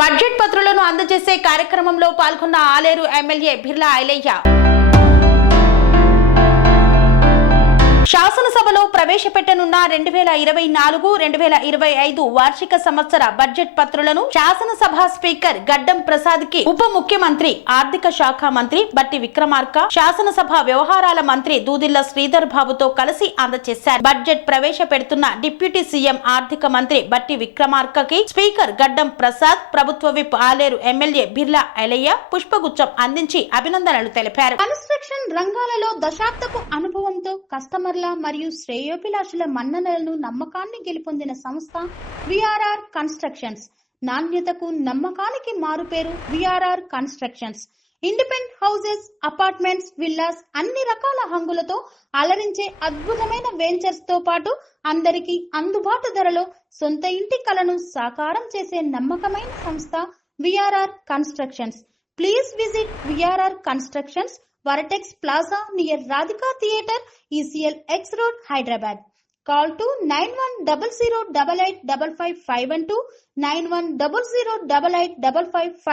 Budget పత్రాలను అందజేసే కార్యక్రమంలో పాల్గొన్న ఆలేరు ఎమ్మెల్యే బిర్లా ఐలయ్య శాసనసభలో ప్రవేశపెట్టనున్న 2024-2025 వార్షిక సంవత్సర బడ్జెట్ పత్రాలను శాసనసభ స్పీకర్ గడ్డం ప్రసాద్ కి ఉప ముఖ్యమంత్రి ఆర్థిక శాఖ మంత్రి బట్టి విక్రమార్క శాసనసభ వ్యవహారాల మంత్రి దూదిల్ల శ్రీధర్ బాబుతో కలిసి అందజేశారు. బడ్జెట్ ప్రవేశపెడుతున్న డిప్యూటీ సీఎం ఆర్థిక మంత్రి బట్టి విక్రమార్కకి స్పీకర్ గడ్డం ప్రసాద్, ప్రభుత్వ విప్ ఆలేరు ఎమ్మెల్యే బిర్లా ఐలయ్య పుష్పగుచ్చం అందించి అభినందనలు తెలిపారు. కన్స్ట్రక్షన్ రంగాలలో దశాబ్దపు అనుభవంతో కస్టమర్ల మరియు శ్రేయోభిలాషుల మన్ననలను నమ్మకాన్ని గెలుపొందిన సంస్థ విఆర్ఆర్ కన్స్ట్రక్షన్స్. నాణ్యతకు నమ్మకానికి మారుపేరు VRR constructions. Independent houses, apartments, villas అన్ని రకాల హంగులతో అలరించే అద్భుతమైన వెంచర్స్ తో పాటు అందరికీ అందుబాటు ధరలో సొంత ఇంటి కలను సాకారం చేసే నమ్మకమైన సంస్థ VRR constructions. Please visit VRR constructions, Varatex Plaza near Radhika Theatre, ECL X Road, Hyderabad. Call to 9100885551 9100885559.